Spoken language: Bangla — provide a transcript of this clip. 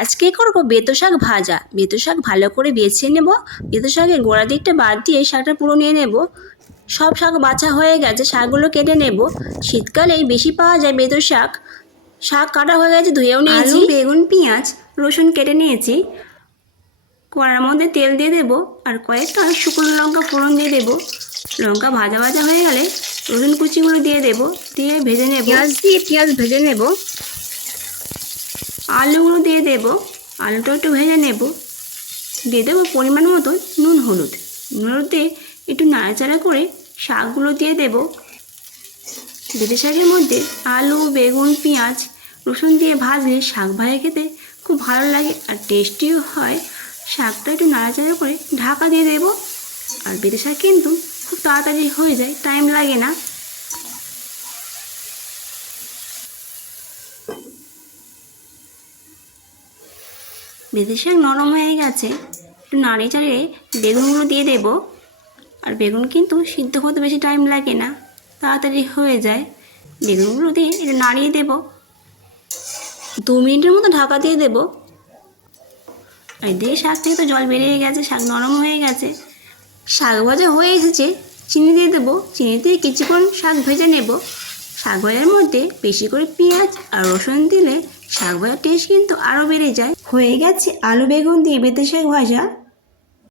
আজকে করব বেতো শাক ভাজা। বেতো শাক ভালো করে বেছে নেব। বেতো শাকের গোড়া দিকটা বাদ দিয়ে শাকটা পুরো নিয়ে নেব। সব শাক বাছা হয়ে গেছে, শাকগুলো কেটে নেব। শীতকালেই বেশি পাওয়া যায় বেতো শাক। শাক কাটা হয়ে গেছে, ধুয়েও নিয়েছি। আলু, বেগুন, পেঁয়াজ, রসুন কেটে নিয়েছি। কড়ার মধ্যে তেল দিয়ে দেবো আর কয়েকটা শুকনো লঙ্কা ফোড়ন দিয়ে দেবো। লঙ্কা ভাজা ভাজা হয়ে গেলে রসুন কুচিগুলো দিয়ে দেবো, দিয়ে ভেজে নেব। পেঁয়াজ দিয়ে পেঁয়াজ ভেজে নেব। আলুগুলো দিয়ে দেবো, আলুটা একটু ভেজে নেব। দিয়ে দেবো পরিমাণ মতো নুন হলুদ। নুন হলুদ দিয়ে একটু নাড়াচাড়া করে শাকগুলো দিয়ে দেবো। বেলে শাকের মধ্যে আলু, বেগুন, পেঁয়াজ, রসুন দিয়ে ভাজলে শাক ভাজা খেতে খুব ভালো লাগে আর টেস্টিও হয়। শাকটা একটু নাড়াচাড়া করে ঢাকা দিয়ে দেবো। আর বেলে শাক কিন্তু খুব তাড়াতাড়ি হয়ে যায়, টাইম লাগে না। বেলে শাক নরম হয়ে গেছে, একটু নাড়িয়ে চাড়িয়ে বেগুনগুলো দিয়ে দেবো। আর বেগুন কিন্তু সিদ্ধ হতে বেশি টাইম লাগে না, তাড়াতাড়ি হয়ে যায়। বেগুনগুলো দিয়ে একটু নাড়িয়ে দেবো। 2 মিনিটের মতো ঢাকা দিয়ে দেবো। আর দিয়ে শাক থেকে তো জল বেরিয়ে গেছে, শাক নরম হয়ে গেছে। শাক ভাজা হয়ে এসেছে, চিনি দিয়ে দেবো। চিনি দিয়ে কিছুক্ষণ শাক ভেজে নেব। শাক ভাজার মধ্যে বেশি করে পেঁয়াজ আর রসুন দিলে শাক ভাজার টেস্ট কিন্তু আরও বেড়ে যায়। হয়ে গেছে আলু বেগুন দিয়ে বেঁতে শাক ভাজা।